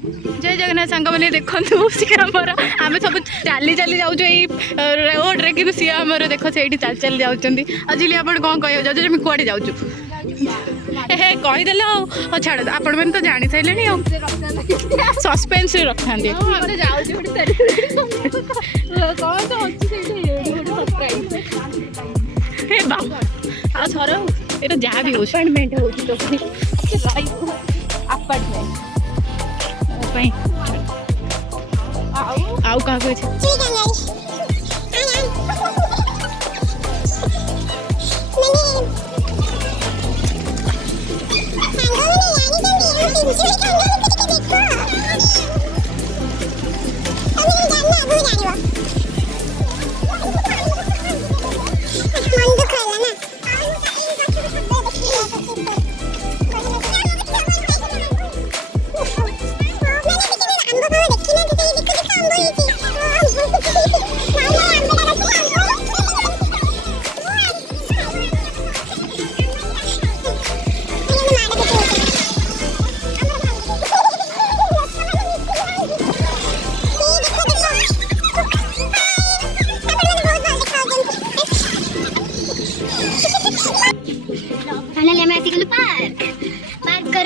जय जगन्नाथ सांग मैंने देखो सी आमर आम सब चली चली जाऊँ रोड रे कि सी आमर देख से चल चल जाऊँगी आजिली आप कौन कह जाऊँ जब कौड़े जाऊँ हे कहीदेल आ छाड़ आपण मैंने तो जानी सारे सस्पेन्स रखा हे बा आ सर ये जहाँ भी अपार्टमेंट आउ क्या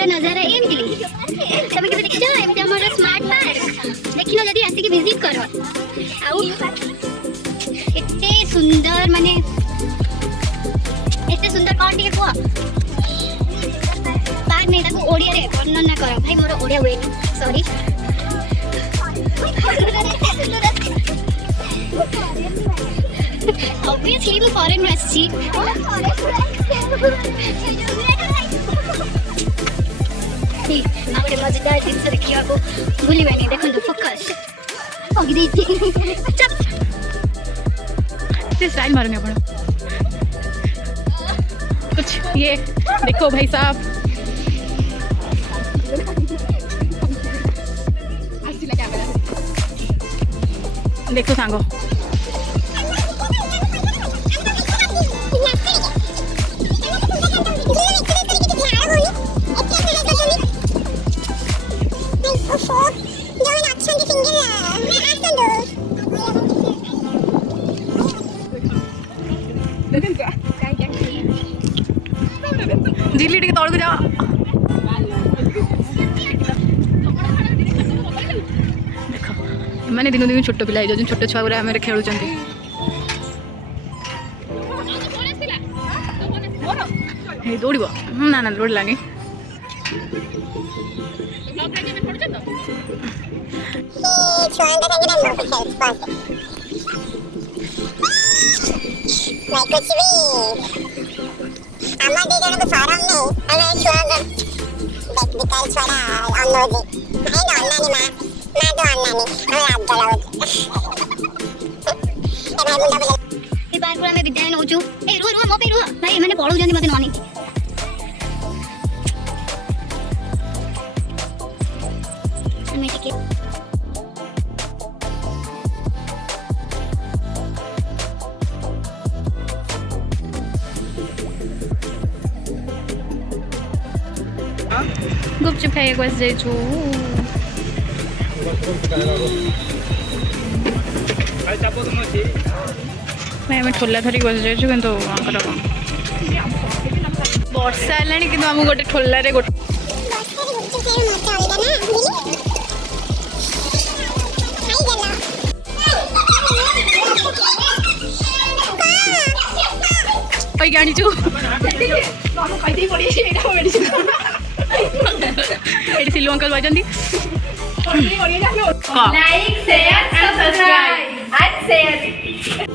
नजारा एमती तब के देखियो एमती हमर स्मार्ट पार्क देखिनो जदी आसी के विजिट करो आउ एते सुंदर माने एते सुंदर कोन टिके को पार्क नै ताको ओडिया रे वर्णना करो भाई मोर ओडिया होय सॉरी ऑब्वियसली वो फॉरेन में आसी आउटे मजेदार जिनस देखिया को भूली बनी देखो फोकस पगदी चप से स्टाइल मारूंगे अपन कुछ ये देखो भाई साहब देखो सांगो जिली टे तौड़ को जा देख मैंने दिन दिन छोट पिला जो छोट छुआ गुरा आम खेलुं दौड़ ना ना दौड़ लानी আমার দিকে কোনো ফরম নেই আমি ছুয়া দেখ বিকাল ছড়া অন্নজি ভাই না অন্নানি মা তো অন্নানি আমি রাত গলাও এ ভাই মুন্ডা বলে এই পার্ক আমি বিদ্যালয় নউচু এই রুহ মো পে রুহ ভাই মানে পড়ু জନ୍ତି মতে ননি আমি ঠিক गुपचुप खाइए बस जाइछु मैं आम ठोला धरिक बस जाइछु किंतु वर्षा है कि आम गोटे ठोला रे गोटे जानिछु ये सिल्लू अंकल बजंती like share subscribe and share